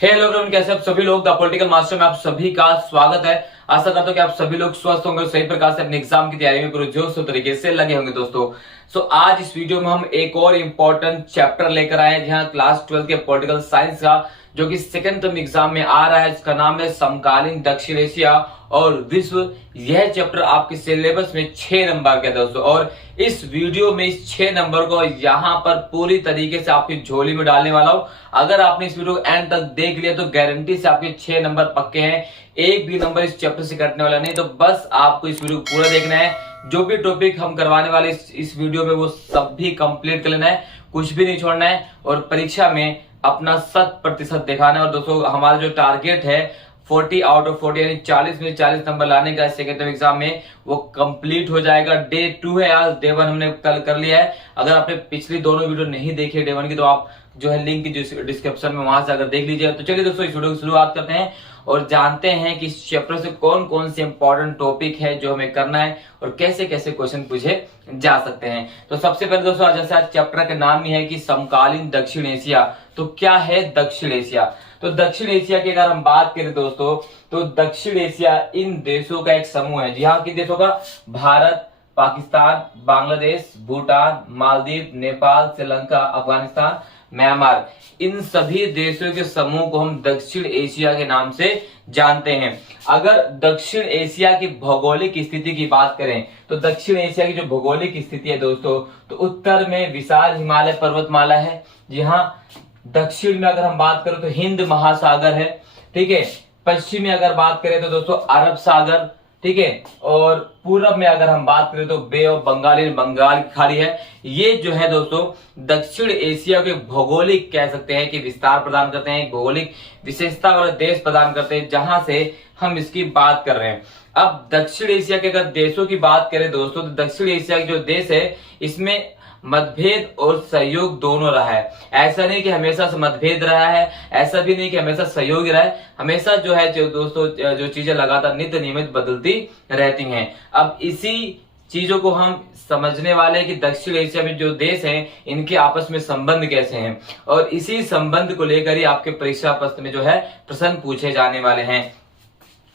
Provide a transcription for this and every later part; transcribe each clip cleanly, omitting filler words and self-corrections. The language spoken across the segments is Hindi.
हेलो एवरीवन, कैसे आप सभी लोग। द पॉलिटिकल मास्टर में आप सभी का स्वागत है। आशा करता हूं कि आप सभी लोग स्वस्थ होंगे, सही प्रकार से अपने एग्जाम की तैयारी में पूरे जोश और तरीके से लगे होंगे। दोस्तों आज इस वीडियो में हम एक और इम्पोर्टेंट चैप्टर लेकर आए हैं, जहां क्लास 12 के पॉलिटिकल साइंस का जो कि सेकंड टर्म एग्जाम में आ रहा है, इसका नाम है समकालीन दक्षिण एशिया और विश्व। यह चैप्टर आपके सिलेबस में 6 नंबर का है दोस्तों, और इस वीडियो में इस 6 नंबर को यहां पर पूरी तरीके से आपकी झोली में डालने वाला हूं। अगर आपने इस वीडियो को एंड तक देख लिया तो गारंटी से आपके 6 नंबर पक्के हैं। एक भी नंबर इस चैप्टर से कटने वाला नहीं। तो बस आपको इस वीडियो को पूरा देखना है। जो भी टॉपिक हम करवाने वाले इस वीडियो में वो सब भी कंप्लीट कर लेना है, कुछ भी नहीं छोड़ना है, और परीक्षा में अपना 100% दिखाना है। और दोस्तों हमारा जो टारगेट है 40 आउट ऑफ 40 यानी 40 में 40 नंबर लाने का सेकेंड टर्म एग्जाम में, वो कंप्लीट हो जाएगा। डे 2 है आज, डे 1 हमने कल कर लिया है। अगर आपने पिछली दोनों वीडियो नहीं देखी डे 1 की तो आप जो है लिंक डिस्क्रिप्शन में वहां से अगर देख लीजिए। तो चलिए दोस्तों इस वीडियो की शुरुआत करते हैं और जानते हैं कि इस चैप्टर से कौन कौन से इंपॉर्टेंट टॉपिक है जो हमें करना है और कैसे कैसे क्वेश्चन पूछे जा सकते हैं। तो सबसे पहले दोस्तों जैसे आज चैप्टर का नाम ही है कि समकालीन दक्षिण एशिया, तो क्या है दक्षिण एशिया। तो दक्षिण एशिया की अगर हम बात करें दोस्तों, तो दक्षिण एशिया इन देशों का एक समूह है। जी हाँ, किन देशों का? भारत, पाकिस्तान, बांग्लादेश, भूटान, मालदीव, नेपाल, श्रीलंका, अफगानिस्तान, म्यांमार, इन सभी देशों के समूह को हम दक्षिण एशिया के नाम से जानते हैं। अगर दक्षिण एशिया की भौगोलिक स्थिति की बात करें तो दक्षिण एशिया की जो भौगोलिक स्थिति है दोस्तों, तो उत्तर में विशाल हिमालय पर्वतमाला है। जी हाँ, दक्षिण में अगर हम बात करें तो हिंद महासागर है, ठीक है। पश्चिम में अगर बात करें तो दोस्तों अरब सागर, ठीक है। और पूरब में अगर हम बात करें तो बे ऑफ बंगाल की खाड़ी है। ये जो है दोस्तों दक्षिण एशिया के भौगोलिक कह सकते हैं कि विस्तार प्रदान करते हैं, भौगोलिक विशेषता वाला देश प्रदान करते हैं, जहां से हम इसकी बात कर रहे हैं। अब दक्षिण एशिया के अगर देशों की बात करें दोस्तों, तो दक्षिण एशिया के जो देश है इसमें मतभेद और सहयोग दोनों रहा है। ऐसा नहीं कि हमेशा से मतभेद रहा है, ऐसा भी नहीं कि हमेशा सहयोग रहा है। हमेशा जो है जो दोस्तों जो चीजें लगातार नित्य नियमित बदलती रहती हैं। अब इसी चीजों को हम समझने वाले हैं कि दक्षिण एशिया में जो देश हैं इनके आपस में संबंध कैसे हैं, और इसी संबंध को लेकर ही आपके परीक्षा प्रश्न में जो है प्रश्न पूछे जाने वाले हैं।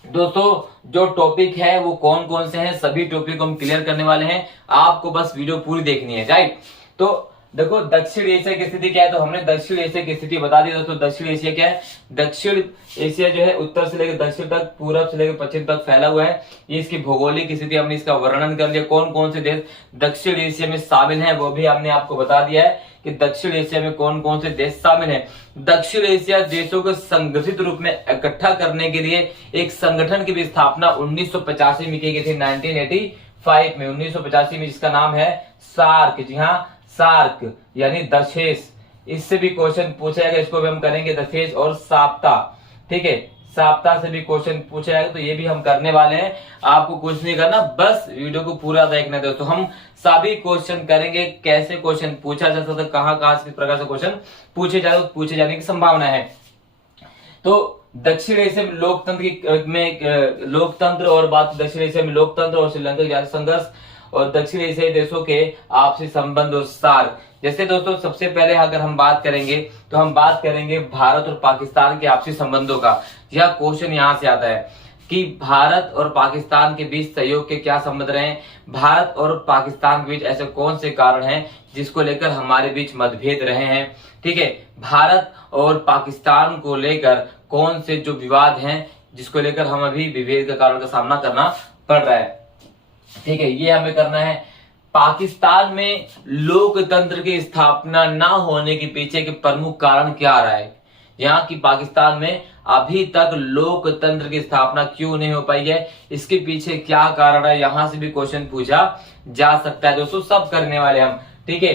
दोस्तों जो टॉपिक है वो कौन कौन से हैं, सभी टॉपिक हम क्लियर करने वाले हैं। आपको बस वीडियो पूरी देखनी है, राइट। तो देखो दक्षिण एशिया की स्थिति क्या है, तो हमने दक्षिण एशिया की स्थिति बता दी दोस्तों। दक्षिण एशिया क्या है? दक्षिण एशिया जो है उत्तर से लेकर दक्षिण तक, पूरब से लेकर पश्चिम तक फैला हुआ है। ये इसकी भौगोलिक स्थिति, हमने इसका वर्णन कर लिया। कौन कौन से देश दक्षिण एशिया में शामिल हैं वो भी हमने आपको बता दिया है कि दक्षिण एशिया में कौन कौन से देश शामिल हैं। दक्षिण एशिया देशों को संगठित रूप में इकट्ठा करने के लिए एक संगठन की भी स्थापना 1985 में की गई थी, 1985 में, 1985 में, जिसका नाम है सार्क। जी हाँ, सार्क यानी दशेश। इससे भी क्वेश्चन पूछा जाएगा, इसको भी हम करेंगे दशेश। और साप्ता, ठीक है, साप्ताह से भी क्वेश्चन पूछा जाएगा, तो ये भी हम करने वाले हैं। आपको कुछ नहीं करना, बस वीडियो को पूरा देखना है दोस्तों। हम सभी क्वेश्चन करेंगे, कैसे क्वेश्चन पूछा जा सकता है, कहां कहां से किस प्रकार से क्वेश्चन पूछे जाने की संभावना है। तो दक्षिण एशिया में लोकतंत्र और बात दक्षिण एशिया में लोकतंत्र और श्रीलंका के जातीय संघर्ष और दक्षिण एशियाई देशों के आपसी संबंध और सार। जैसे दोस्तों सबसे पहले अगर हम बात करेंगे तो हम बात करेंगे भारत और पाकिस्तान के आपसी संबंधों का। यह क्वेश्चन यहां से आता है कि भारत और पाकिस्तान के बीच सहयोग के क्या संबंध रहे हैं, भारत और पाकिस्तान के बीच ऐसे कौन से कारण हैं जिसको लेकर हमारे बीच मतभेद रहे हैं, ठीक है। भारत और पाकिस्तान को लेकर कौन से जो विवाद हैं जिसको लेकर हम अभी विभेद का कारण का सामना करना पड़ रहा है, ठीक है, ये हमें करना है। पाकिस्तान में लोकतंत्र की स्थापना ना होने के पीछे के प्रमुख कारण क्या रहा है, यहाँ की पाकिस्तान में अभी तक लोकतंत्र की स्थापना क्यों नहीं हो पाई है, इसके पीछे क्या कारण है, यहां से भी क्वेश्चन पूछा जा सकता है दोस्तों। सब करने वाले हम, ठीक है।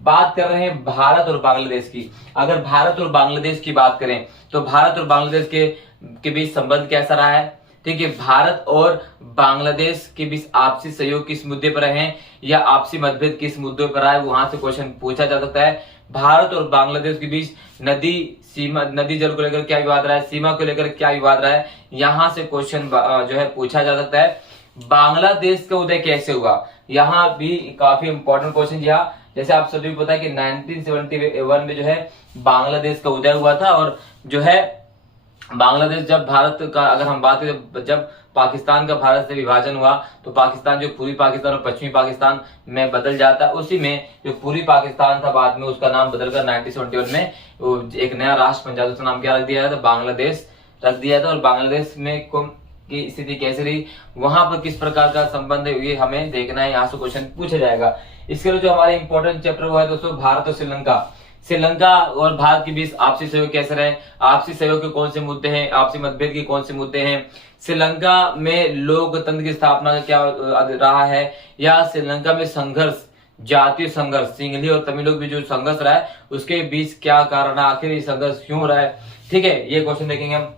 बात कर रहे हैं भारत और बांग्लादेश की। अगर भारत और बांग्लादेश की बात करें तो भारत और बांग्लादेश के बीच संबंध कैसा रहा है, ठीक है। भारत और बांग्लादेश के बीच आपसी सहयोग किस मुद्दे पर है या आपसी मतभेद किस मुद्दे पर है, वहां से क्वेश्चन पूछा जा सकता है। भारत और बांग्लादेश के बीच नदी जल को लेकर क्या विवाद रहा है, सीमा को लेकर क्या विवाद रहा है, यहां से क्वेश्चन जो है पूछा जा सकता है। बांग्लादेश का उदय कैसे हुआ, यहाँ भी काफी इंपॉर्टेंट क्वेश्चन। जैसे आप सभी को पता है कि 1971 में जो है बांग्लादेश का उदय हुआ था, और जो है बांग्लादेश जब भारत का अगर हम बात करें, जब पाकिस्तान का भारत से विभाजन हुआ तो पाकिस्तान जो पूर्वी पाकिस्तान और पश्चिमी पाकिस्तान में बदल जाता है। उसी में जो पूर्वी पाकिस्तान था बाद में उसका नाम बदलकर 1971 में वो एक नया राष्ट्र बन जाता, उसका नाम क्या रख दिया था, बांग्लादेश रख दिया था। और बांग्लादेश में की स्थिति कैसे रही, वहां पर किस प्रकार का संबंध है, ये हमें देखना है, यहाँ से क्वेश्चन पूछा जाएगा। इसके लिए जो हमारे इंपॉर्टेंट चैप्टर वो है दोस्तों भारत और श्रीलंका। श्रीलंका और भारत के बीच आपसी सहयोग कैसे रहे, आपसी सहयोग के कौन से मुद्दे हैं, आपसी मतभेद के कौन से मुद्दे हैं, श्रीलंका में लोकतंत्र की स्थापना का क्या रहा है, या श्रीलंका में संघर्ष, जातीय संघर्ष, सिंहली और तमिलों के बीच जो संघर्ष रहा है उसके बीच क्या कारण है, आखिर ये संघर्ष क्यों रहा है। ठीक है, ये क्वेश्चन देखेंगे हम।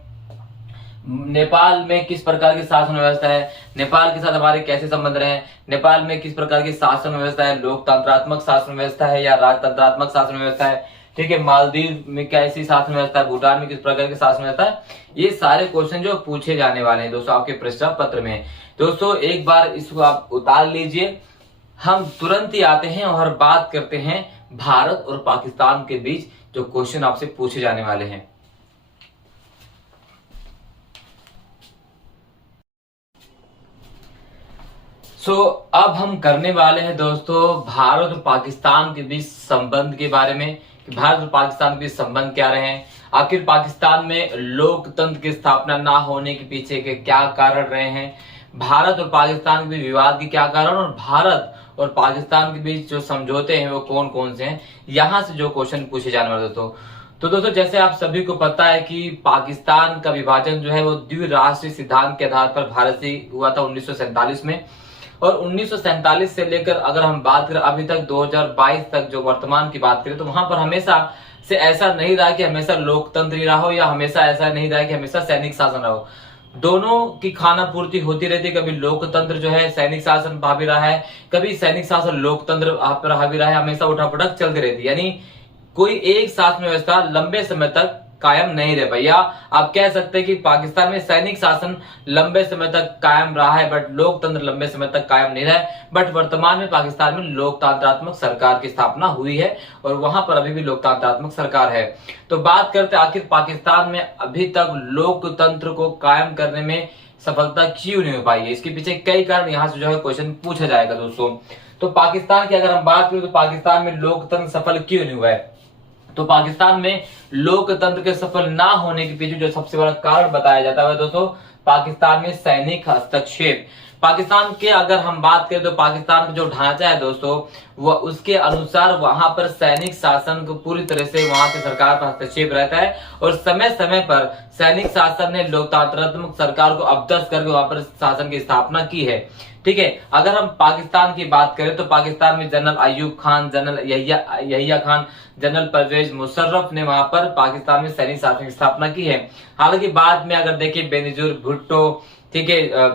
नेपाल में किस प्रकार की शासन व्यवस्था है, नेपाल के साथ हमारे कैसे संबंध रहे हैं, नेपाल में किस प्रकार की शासन व्यवस्था है, लोकतंत्रात्मक शासन व्यवस्था है या राजतंत्रात्मक शासन व्यवस्था है। ठीक है, मालदीव में कैसी शासन व्यवस्था है, भूटान में किस प्रकार की शासन व्यवस्था है। ये सारे क्वेश्चन जो पूछे जाने वाले हैं दोस्तों आपके प्रश्न पत्र में। दोस्तों एक बार इसको आप उतार लीजिए, हम तुरंत ही आते हैं और बात करते हैं भारत और पाकिस्तान के बीच जो क्वेश्चन आपसे पूछे जाने वाले हैं। अब हम करने वाले हैं दोस्तों भारत और पाकिस्तान के बीच संबंध के बारे में, कि भारत और पाकिस्तान के बीच संबंध क्या रहे हैं, आखिर पाकिस्तान में लोकतंत्र की स्थापना ना होने के पीछे के क्या कारण रहे हैं, भारत और पाकिस्तान के बीच विवाद के क्या कारण, और भारत और पाकिस्तान के बीच जो समझौते हैं वो कौन कौन से हैं, यहां से जो क्वेश्चन पूछे जाने वाले दोस्तों। तो दोस्तों जैसे आप सभी को पता है कि पाकिस्तान का विभाजन जो है वो द्विराष्ट्रीय सिद्धांत के आधार पर भारत से हुआ था 1947 में। और 1947 से लेकर अगर हम बात करें अभी तक 2022 तक जो वर्तमान की बात करें तो वहां पर हमेशा से ऐसा नहीं रहा कि हमेशा लोकतंत्र ही रहा हो, या हमेशा ऐसा नहीं रहा कि हमेशा सैनिक शासन रहा हो। दोनों की खाना पूर्ति होती रहती है। कभी लोकतंत्र जो है सैनिक शासन हावी रहा है, कभी सैनिक शासन लोकतंत्र हावी रहा है, हमेशा उठापटक चलती रहती है। यानी कोई एक शासन व्यवस्था लंबे समय तक कायम नहीं रह पाई। या आप कह सकते हैं कि पाकिस्तान में सैनिक शासन लंबे समय तक कायम रहा है बट लोकतंत्र लंबे समय तक कायम नहीं रहा है। बट वर्तमान में पाकिस्तान में लोकतांत्रात्मक सरकार की स्थापना हुई है और वहां पर अभी भी लोकतांत्रात्मक सरकार है। तो बात करते आखिर पाकिस्तान में अभी तक लोकतंत्र को कायम करने में सफलता क्यों नहीं हो पाई है, इसके पीछे कई कारण यहाँ से जो है क्वेश्चन पूछा जाएगा दोस्तों। तो पाकिस्तान की अगर हम बात करें तो पाकिस्तान में लोकतंत्र सफल क्यों नहीं हुआ है, तो पाकिस्तान में लोकतंत्र के सफल ना होने के पीछे जो सबसे बड़ा कारण बताया जाता है दोस्तों, पाकिस्तान में सैनिक हस्तक्षेप। पाकिस्तान के अगर हम बात करें तो पाकिस्तान का जो ढांचा है दोस्तों वह उसके अनुसार वहां पर सैनिक शासन को पूरी तरह से वहां की सरकार पर हस्तक्षेप रहता है और समय समय पर सैनिक शासन ने लोकतांत्रात्मक सरकार को अपदस्थ करके वहां पर शासन की स्थापना की है। ठीक है, अगर हम पाकिस्तान की बात करें तो पाकिस्तान में general Ayub Khan, general Yahya Khan, general Pervez Musharraf ने वहां पर पाकिस्तान में सैनिक शासन की स्थापना की है। हालांकि बाद में अगर देखिए बेनजीर भुट्टो, ठीक है,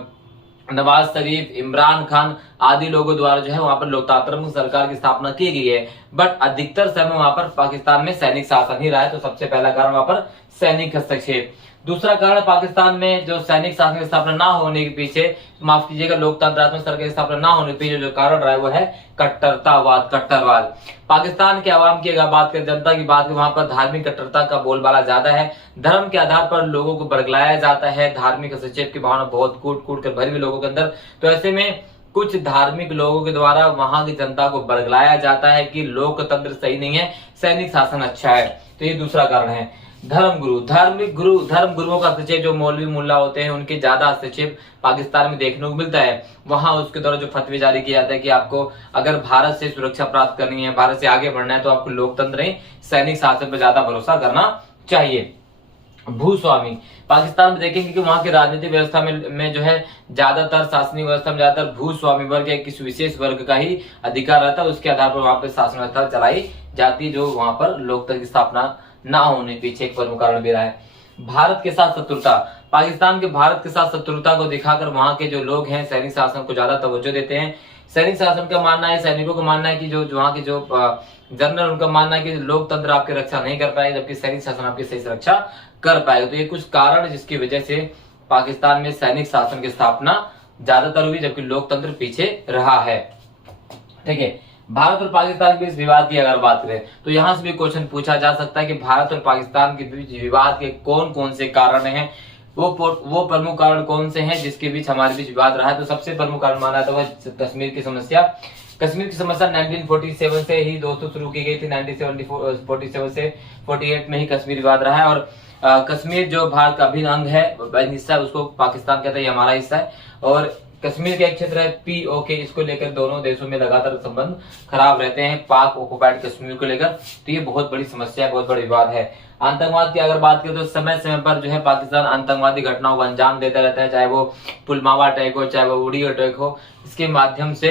नवाज शरीफ, इमरान खान आदि लोगों द्वारा जो है वहां पर लोकतांत्रिक सरकार की स्थापना की गई है। बट अधिकतर समय वहां पर पाकिस्तान में सैनिक शासन ही रहा है। तो सबसे पहला कारण वहां पर सैनिक हस्तक्षेप। दूसरा कारण पाकिस्तान में जो सैनिक शासन की स्थापना ना होने के पीछे, माफ कीजिएगा, लोकतांत्रात्मक सरकार की स्थापना ना होने के पीछे जो कारण रहा है वो है कट्टरतावाद, कट्टरवाद। पाकिस्तान के आवाम की अगर बात करें, जनता की बात करें, वहां पर धार्मिक कट्टरता का बोलबाला ज्यादा है। धर्म के आधार पर लोगों को बरगलाया जाता है, धार्मिक हस्तक्षेप की भावना बहुत कूट कूट कर भरी हुई लोगों के अंदर। तो ऐसे में कुछ धार्मिक लोगों के द्वारा वहां की जनता को बरगलाया जाता है कि लोकतंत्र सही नहीं है, सैनिक शासन अच्छा है। तो ये दूसरा कारण है। धर्म गुरुओं का हस्तक्षेप, जो मौलवी मुल्ला होते हैं उनके ज्यादा हस्तक्षेप पाकिस्तान में देखने को मिलता है। वहां उसके द्वारा जो फतवे जारी किया जाता है कि आपको अगर भारत से सुरक्षा प्राप्त करनी है, भारत से आगे बढ़ना है तो आपको लोकतंत्र नहीं सैनिक शासन पर ज्यादा भरोसा करना चाहिए। भूस्वामी, पाकिस्तान में देखेंगे कि वहां की राजनीतिक व्यवस्था में जो है ज्यादातर शासनिक व्यवस्था में ज्यादातर भूस्वामी वर्ग या किसी विशेष वर्ग का ही अधिकार रहता है। उसके आधार पर वहां पर शासन व्यवस्था चलाई जाती है, जो वहां पर लोकतंत्र की स्थापना ना होने पीछे एक प्रमुख कारण भी रहा है। भारत के साथ शत्रुता, पाकिस्तान के भारत के साथ शत्रुता को दिखाकर वहां के जो लोग हैं सैनिक शासन को ज्यादा तवज्जो देते हैं। सैनिक शासन का मानना है, सैनिकों का मानना है कि जो वहां के जो जनरल, उनका मानना है कि लोकतंत्र आपकी रक्षा नहीं कर पाएगा जबकि सैनिक शासन आपकी सही रक्षा कर पाएगा। तो ये कुछ कारण जिसकी वजह से पाकिस्तान में सैनिक शासन की स्थापना ज्यादातर हुई जबकि लोकतंत्र पीछे रहा है। ठीक है, भारत और पाकिस्तान के बीच विवाद की अगर बात करें तो यहाँ से भी क्वेश्चन पूछा जा सकता है कि भारत और पाकिस्तान के बीच विवाद के कौन कौन से कारण हैं, वो प्रमुख कारण कौन से हैं जिसके बीच हमारे बीच विवाद रहा है। तो सबसे प्रमुख कारण माना था वह कश्मीर की समस्या। कश्मीर की समस्या 1947 से ही दोस्तों शुरू की गई थी। 1947 से 48 में ही कश्मीर विवाद रहा है। और कश्मीर जो भारत का अभिन्न अंग है, हिस्सा है, उसको पाकिस्तान कहता है ये हमारा हिस्सा है। और कश्मीर का एक क्षेत्र है POK, इसको लेकर दोनों देशों में लगातार संबंध खराब रहते हैं, पाक ऑक्युपाइड कश्मीर को लेकर। तो ये बहुत बड़ी समस्या है, बहुत बड़ा विवाद है। आतंकवाद की अगर बात करें तो समय समय पर जो है पाकिस्तान आतंकवादी घटनाओं को अंजाम देता रहता है, चाहे वो पुलवामा अटैक हो, चाहे वो उड़ी अटैक हो। इसके माध्यम से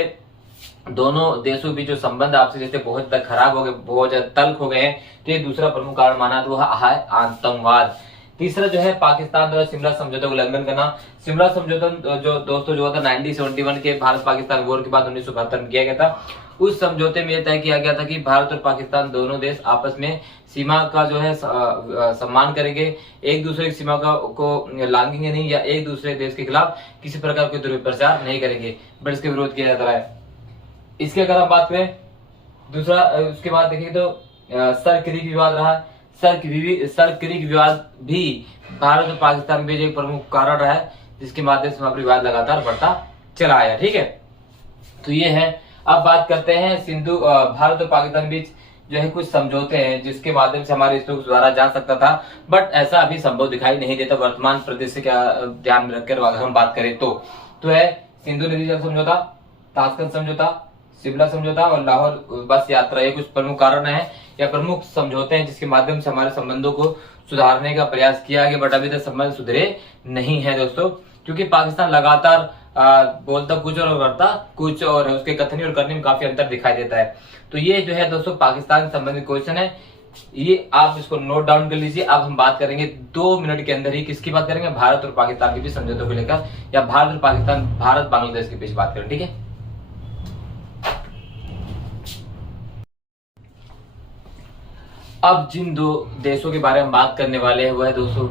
दोनों देशों की जो संबंध आपसे जैसे बहुत ज्यादा खराब हो गए, बहुत ज्यादा तल्ख हो गए हैं। तो ये दूसरा प्रमुख कारण माना तो वह है आतंकवाद। तीसरा जो है पाकिस्तान द्वारा शिमला समझौते का उल्लंघन करना। शिमला समझौता जो दोस्तों जो था 1971 के भारत पाकिस्तान वॉर के बाद 1972 में किया गया था। उस समझौते में यह तय किया गया था कि भारत और पाकिस्तान दोनों देश आपस में सीमा का जो है सम्मान करेंगे, एक दूसरे की सीमा को लांघेंगे नहीं, या एक दूसरे देश के खिलाफ किसी प्रकार के दुष्प्रचार नहीं करेंगे, बट इसके विरोध किया जाता है। इसके अगर हम बात करें दूसरा, उसके बाद देखिए तो सर क्रीक विवाद रहा। सर क्रीक विवाद भी भारत और पाकिस्तान के बीच एक प्रमुख कारण रहा है, जिसके माध्यम से हमारा विवाद लगातार बढ़ता चला आया। ठीक है, तो ये है। अब बात करते हैं सिंधु भारत और पाकिस्तान के बीच जो है कुछ समझौते हैं जिसके माध्यम से हमारे रिश्तों को सुधारा जा सकता था, बट ऐसा अभी संभव दिखाई नहीं देता वर्तमान परिदृश्य का ध्यान में रखकर अगर हम बात करें तो है सिंधु नदी जल समझौता, ताशकंद समझौता, शिमला समझौता और लाहौर बस यात्रा। ये कुछ प्रमुख कारण है या प्रमुख समझौते हैं जिसके माध्यम से हमारे संबंधों को सुधारने का प्रयास किया गया, बट अभी तक संबंध सुधरे नहीं है दोस्तों, क्योंकि पाकिस्तान लगातार बोलता कुछ और करता कुछ और है। उसके कथनी और करने में काफी अंतर दिखाई देता है। तो ये जो है दोस्तों पाकिस्तान से संबंधित क्वेश्चन है, ये आप इसको नोट डाउन कर लीजिए। अब हम बात करेंगे 2 मिनट के अंदर ही किसकी बात करेंगे, भारत और पाकिस्तान के बीच समझौतों को लेकर, या भारत और पाकिस्तान, भारत बांग्लादेश के बीच बात करें। ठीक है, अब जिन दो देशों के बारे में बात करने वाले हैं वह है दोस्तों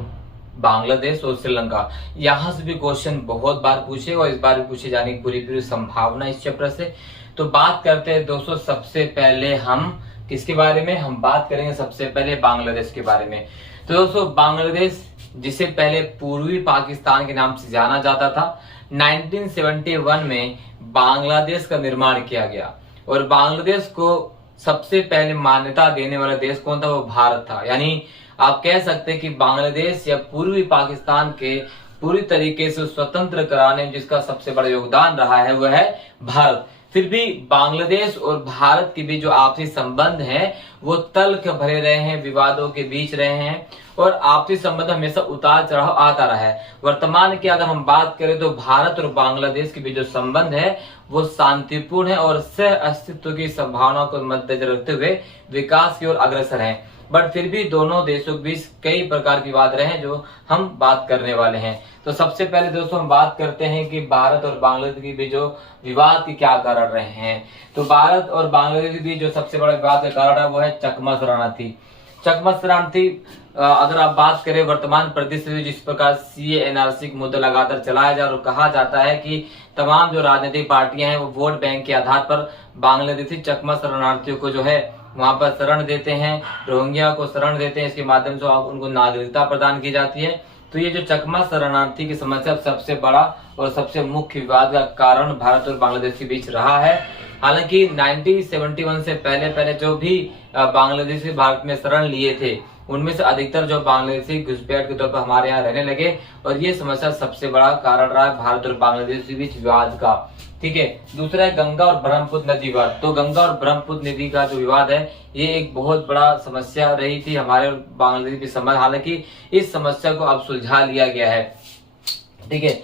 बांग्लादेश और श्रीलंका। यहां से भी क्वेश्चन बहुत बार पूछे और इस बार भी पूछे जाने की पूरी संभावना इस चैप्टर से। तो बात करते हैं दोस्तों सबसे पहले हम किसके बारे में, हम बात करेंगे सबसे पहले बांग्लादेश के बारे में। तो दोस्तों बांग्लादेश जिसे पहले पूर्वी पाकिस्तान के नाम से जाना जाता था, 1971 में बांग्लादेश का निर्माण किया गया। और बांग्लादेश को सबसे पहले मान्यता देने वाला देश कौन था, वो भारत था। यानी आप कह सकते हैं कि बांग्लादेश या पूर्वी पाकिस्तान के पूरी तरीके से स्वतंत्र कराने में जिसका सबसे बड़ा योगदान रहा है वह है भारत। फिर भी बांग्लादेश और भारत के बीच जो आपसी संबंध है वो तल्ख भरे रहे हैं, विवादों के बीच रहे हैं, और आपसी संबंध हमेशा उतार चढ़ाव आता रहा है। वर्तमान की अगर हम बात करें तो भारत और बांग्लादेश के बीच जो संबंध है वो शांतिपूर्ण है और सह अस्तित्व की संभावना को मद्देनजर रखते हुए विकास की ओर अग्रसर है। बट फिर भी दोनों देशों के बीच कई प्रकार की विवाद रहे हैं जो हम बात करने वाले हैं। तो सबसे पहले दोस्तों हम बात करते हैं कि भारत और बांग्लादेश के बीच जो विवाद के क्या कारण रहे हैं। तो भारत और बांग्लादेश के बीच जो सबसे बड़ा विवाद का कारण है वो है चकमा शरणार्थी। चकमा शरणार्थी अगर आप बात करें वर्तमान परिदृश्य से, जिस प्रकार CAA NRC का मुद्दा लगातार चलाया जा रहा और कहा जाता है कि तमाम जो राजनीतिक पार्टियां हैं वो वोट बैंक के आधार पर बांग्लादेशी चकमा शरणार्थियों को जो है वहां पर शरण देते हैं, रोहिंग्या को शरण देते हैं, इसके माध्यम से उनको नागरिकता प्रदान की जाती है। तो ये जो चकमा शरणार्थी की समस्या सबसे बड़ा और सबसे मुख्य विवाद का कारण भारत और बांग्लादेश के बीच रहा है। हालांकि 1971 से पहले जो भी बांग्लादेशी भारत में शरण लिए थे उनमें से अधिकतर जो बांग्लादेशी घुसपैठ के तौर पर हमारे यहाँ रहने लगे, और ये समस्या सबसे बड़ा कारण रहा है भारत और बांग्लादेश के बीच विवाद का। ठीक है, दूसरा है गंगा और ब्रह्मपुत्र नदी विवाद। तो गंगा और ब्रह्मपुत्र नदी का जो विवाद है ये एक बहुत बड़ा समस्या रही थी हमारे और बांग्लादेश के संबंध, हालांकि इस समस्या को अब सुलझा लिया गया है। ठीक है,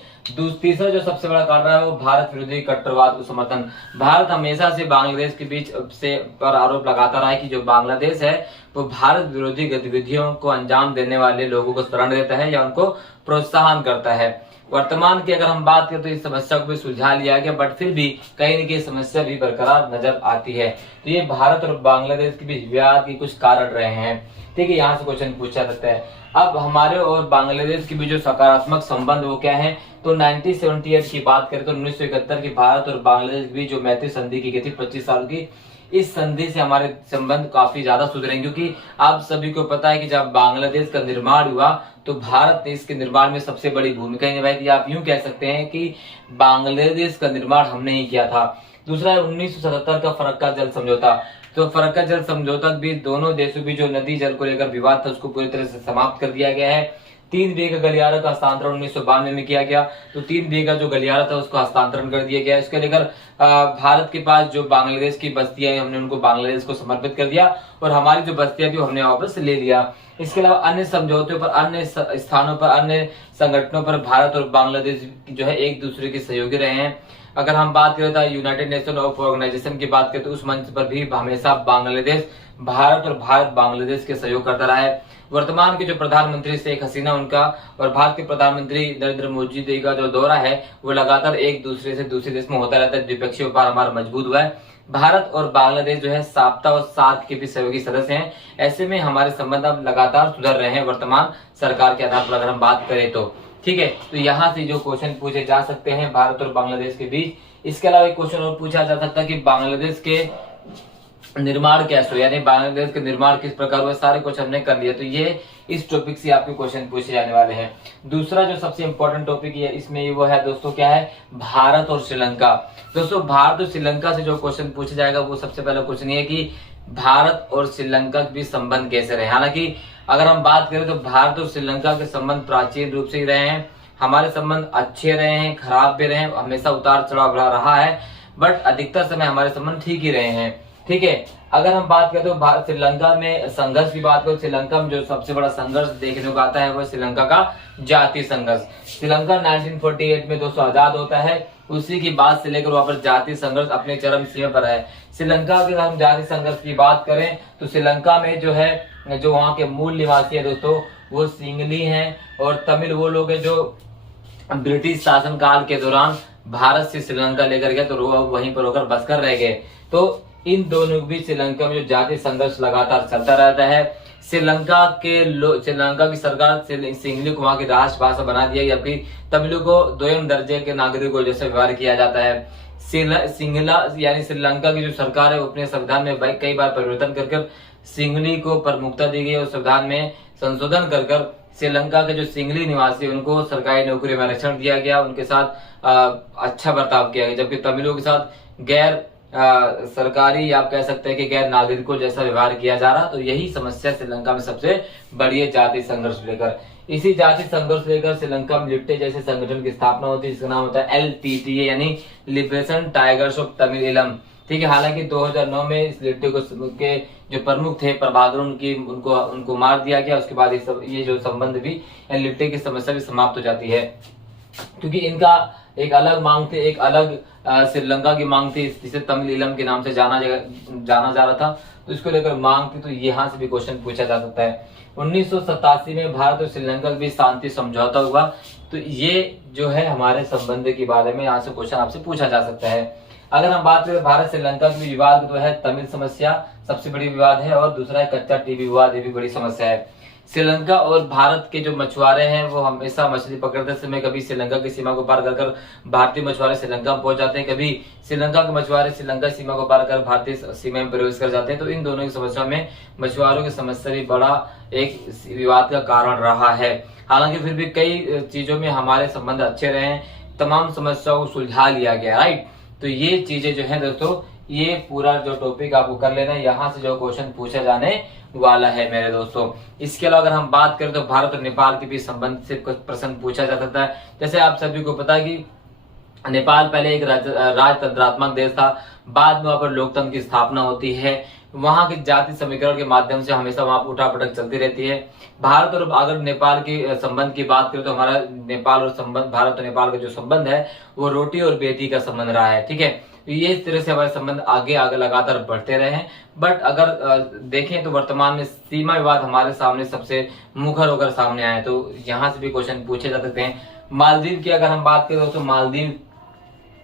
तीसरा जो सबसे बड़ा कारण है वो भारत विरोधी कट्टरवाद को समर्थन। भारत हमेशा से बांग्लादेश के बीच से पर आरोप लगाता रहा है कि जो बांग्लादेश है वो भारत विरोधी गतिविधियों को अंजाम देने वाले लोगों को शरण देता है या उनको प्रोत्साहन करता है। वर्तमान की अगर हम बात करें तो इस समस्या को भी सुलझा लिया गया, बट फिर भी कहीं न कहीं समस्या भी बरकरार नजर आती है। तो ये भारत और बांग्लादेश के बीच विवाद के कुछ कारण रहे हैं। ठीक है, यहाँ से क्वेश्चन पूछा जाता है। अब हमारे और बांग्लादेश के बीच जो सकारात्मक संबंध वो क्या है, तो 1978 की बात करें तो 1971 की भारत और बांग्लादेश के बीच जो मैत्री संधि की गई थी 25 साल की, इस संधि से हमारे संबंध काफी ज्यादा सुधरे, क्योंकि आप सभी को पता है कि जब बांग्लादेश का निर्माण हुआ तो भारत ने इसके निर्माण में सबसे बड़ी भूमिका निभाई थी। आप यूं कह सकते हैं कि बांग्लादेश का निर्माण हमने ही किया था। दूसरा है 1977 का फरक्का जल समझौता। तो फरक्का जल समझौता भी दोनों देशों की जो नदी जल को लेकर विवाद था उसको पूरी तरह से समाप्त कर दिया गया है। 3 बीघा गलियारा का हस्तांतरण 1992 में किया गया, तो 3 बीघा जो गलियारा था उसको हस्तांतरण कर दिया गया। इसको लेकर भारत के पास जो बांग्लादेश की बस्तियां हैं हमने उनको बांग्लादेश को समर्पित कर दिया, और हमारी जो बस्तियां थी हमने वापस ले लिया। इसके अलावा अन्य समझौतों पर, अन्य स्थानों पर, अन्य संगठनों पर भारत और बांग्लादेश जो है एक दूसरे के सहयोगी रहे हैं। अगर हम बात करें तो यूनाइटेड नेशन ऑफ ऑर्गेनाइजेशन की बात करें तो उस मंच पर भी हमेशा बांग्लादेश भारत और भारत बांग्लादेश के सहयोग करता रहा है। वर्तमान के जो प्रधानमंत्री शेख हसीना उनका और भारत के प्रधानमंत्री नरेंद्र मोदी का जो दौरा है वो लगातार एक दूसरे से दूसरे देश में होता रहता है। द्विपक्षीय व्यापार हमारा मजबूत हुआ है। भारत और बांग्लादेश जो है साप्ता और सार्क के भी सहयोगी सदस्य हैं। ऐसे में हमारे संबंध अब लगातार सुधर रहे हैं वर्तमान सरकार के आधार पर अगर हम बात करें तो। ठीक है, तो यहाँ से जो क्वेश्चन पूछे जा सकते हैं भारत और बांग्लादेश के बीच। इसके अलावा एक क्वेश्चन और पूछा जा सकता है कि बांग्लादेश के निर्माण कैसे हुआ, यानी बांग्लादेश के निर्माण किस प्रकार हुआ, सारे कुछ हमने कर लिया। तो ये इस टॉपिक से आपके क्वेश्चन पूछे जाने वाले हैं। दूसरा जो सबसे इंपॉर्टेंट टॉपिक है इसमें वो है दोस्तों, क्या है, भारत और श्रीलंका। दोस्तों भारत और श्रीलंका से जो क्वेश्चन पूछा जाएगा वो सबसे पहला क्वेश्चन ये है कि भारत और श्रीलंका के बीच संबंध कैसे रहे। हालांकि अगर हम बात करें तो भारत और श्रीलंका के संबंध प्राचीन रूप से ही रहे हैं। हमारे संबंध अच्छे रहे हैं, खराब भी रहे हैं, हमेशा उतार चढ़ाव रहा है, बट अधिकतर समय हमारे संबंध ठीक ही रहे हैं। ठीक है, अगर हम बात करें तो भारत श्रीलंका में संघर्ष की बात करें, श्रीलंका में जो सबसे बड़ा संघर्ष देखने को आता है वो श्रीलंका का जातीय संघर्ष। श्रीलंका 1948 में दोस्तों आजाद होता है, उसी की बात से लेकर वहां पर जातीय संघर्ष अपने चरम सीमा पर है। श्रीलंका के हम जातीय संघर्ष की बात करें तो श्रीलंका में जो है जो वहाँ के मूल निवासी है दोस्तों वो सिंगली हैं, और तमिल वो लोग हैं जो ब्रिटिश शासनकाल के दौरान भारत से श्रीलंका लेकर गए तो वहीं पर होकर बसकर रह गए। तो इन दोनों के बीच श्रीलंका में जो जातीय संघर्ष लगातार चलता रहता है। श्रीलंका की सरकार सिंगली को वहां की राष्ट्रभाषा बना दिया, जबकि तमिल को द्वितीय दर्जे के नागरिकों जैसे व्यवहार किया जाता है। सिंगला यानी श्रीलंका की जो सरकार है वो अपने संविधान में कई बार परिवर्तन कर सिंगली को प्रमुखता दी गई और संविधान में संशोधन कर श्रीलंका के जो सिंगली निवासी उनको सरकारी नौकरी में आरक्षण दिया गया, उनके साथ अच्छा बर्ताव किया गया, जबकि तमिलों के साथ गैर सरकारी आप कह सकते हैं कि गैर नागरिकों जैसा व्यवहार किया जा रहा। तो यही समस्या श्रीलंका में सबसे बड़ी है जातीय संघर्ष लेकर। इसी जातीय संघर्ष लेकर श्रीलंका में लिप्टे जैसे संगठन की स्थापना होती है, जिसका नाम होता है LTTA यानी लिबरेशन टाइगर्स ऑफ तमिल। ठीक है, हालांकि 2009 में इस लिप्टे के जो प्रमुख थे प्रभाकरण उनको मार दिया गया। उसके बाद ये जो संबंध भी लिप्टे की समस्या भी समाप्त हो जाती है, क्योंकि इनका एक अलग मांग थे, एक अलग श्रीलंका की मांग थी जिसे तमिल के नाम से जाना जा रहा था। तो इसको लेकर मांग थी, तो यहाँ से भी क्वेश्चन पूछा जा सकता है। 1987 में भारत और श्रीलंका के बीच शांति समझौता हुआ। तो ये जो है हमारे संबंध के बारे में यहाँ से क्वेश्चन आपसे पूछा जा सकता है। अगर हम बात करें भारत श्रीलंका के विवाद, तो है तमिल समस्या सबसे बड़ी विवाद है, और दूसरा है कच्चा टीबी विवाद, ये भी बड़ी समस्या है। श्रीलंका और भारत के जो मछुआरे हैं वो हमेशा मछली पकड़ते समय कभी श्रीलंका की सीमा को पार कर भारतीय मछुआरे श्रीलंका में पहुंच जाते हैं, कभी श्रीलंका के मछुआरे श्रीलंका सीमा को पार कर भारतीय सीमा में प्रवेश कर जाते हैं। तो इन दोनों की समस्या में मछुआरों की समस्या भी बड़ा एक विवाद का कारण रहा है। हालांकि फिर भी कई चीजों में हमारे संबंध अच्छे रहे हैं, तमाम समस्याओं को सुलझा लिया गया, राइट। तो ये चीजें जो है दोस्तों, ये पूरा जो टॉपिक आपको कर लेना है, यहाँ से जो क्वेश्चन पूछा जाने वाला है मेरे दोस्तों। इसके अलावा अगर हम बात करें तो भारत और नेपाल के बीच संबंध से कुछ प्रश्न पूछा जा सकता है। जैसे आप सभी को पता है कि नेपाल पहले एक राजतंत्रात्मक देश था, बाद में वहां पर लोकतंत्र की स्थापना होती है। वहां के जाति समीकरण के माध्यम से हमेशा वहां पर उठापटक चलती रहती है। भारत और अगर नेपाल के संबंध की बात करें तो हमारा नेपाल और भारत और नेपाल का जो संबंध है वो रोटी और बेटी का संबंध रहा है। ठीक है, तो ये इस तरह से हमारे संबंध आगे लगातार बढ़ते रहे हैं। बट अगर देखें तो वर्तमान में सीमा विवाद हमारे सामने सबसे मुखर होकर सामने आए। तो यहाँ से भी क्वेश्चन पूछे जा सकते हैं। मालदीव की अगर हम बात करें दोस्तों,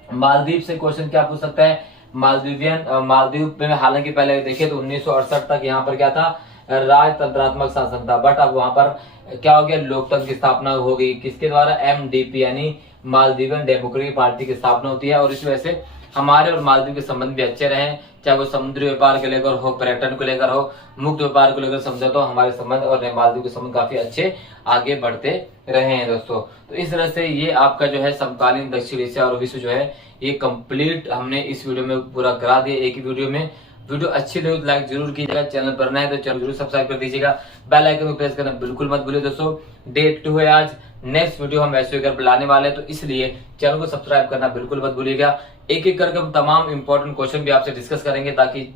मालदीव से क्वेश्चन क्या पूछ सकता है, मालदीव में हालांकि पहले देखिए तो 1968 तक यहाँ पर क्या था, राजतंत्रात्मक शासन था, बट अब वहां पर क्या हो गया, लोकतंत्र की स्थापना हो गई। किसके द्वारा, MDP यानी मालदीवियन डेमोक्रेटिक पार्टी की स्थापना होती है। और इस वजह से हमारे और मालदीव के संबंध भी अच्छे रहे, चाहे वो समुद्री व्यापार को लेकर हो, पर्यटन को लेकर हो, मुक्त व्यापार को लेकर समझो, तो हमारे संबंध और मालदीव के संबंध काफी अच्छे आगे बढ़ते रहे हैं दोस्तों। तो इस तरह से ये आपका जो है समकालीन दक्षिण एशिया और विश्व जो है ये कंप्लीट हमने इस वीडियो में पूरा करा दिया, एक ही वीडियो में। वीडियो अच्छी लगी तो लाइक जरूर कीजिएगा, चैनल पर नए तो चैनल जरूर सब्सक्राइब कर दीजिएगा, बेल आइकन को प्रेस करना बिल्कुल मत भूलिए दोस्तों। डे 2 है आज, नेक्स्ट वीडियो हम ऐसे कर लाने वाले हैं, तो इसलिए चैनल को सब्सक्राइब करना बिल्कुल मत भूलिएगा। एक एक करके हम तमाम इंपॉर्टेंट क्वेश्चन भी आपसे डिस्कस करेंगे, ताकि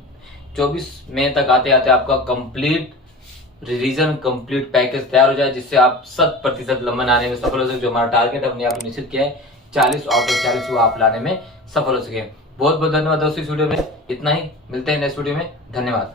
24 मई तक आते आते आपका कंप्लीट रिवीजन, कंप्लीट पैकेज तैयार हो जाए, जिससे आप 100% नंबर आने में सफल हो सके। जो हमारा टारगेट हमने यहाँ निश्चित किया है 40 आउट ऑफ 40 वो आप लाने में सफल हो सके। बहुत बहुत धन्यवाद दोस्तों, इस वीडियो में इतना ही, मिलते हैं नेक्स्ट वीडियो में, धन्यवाद।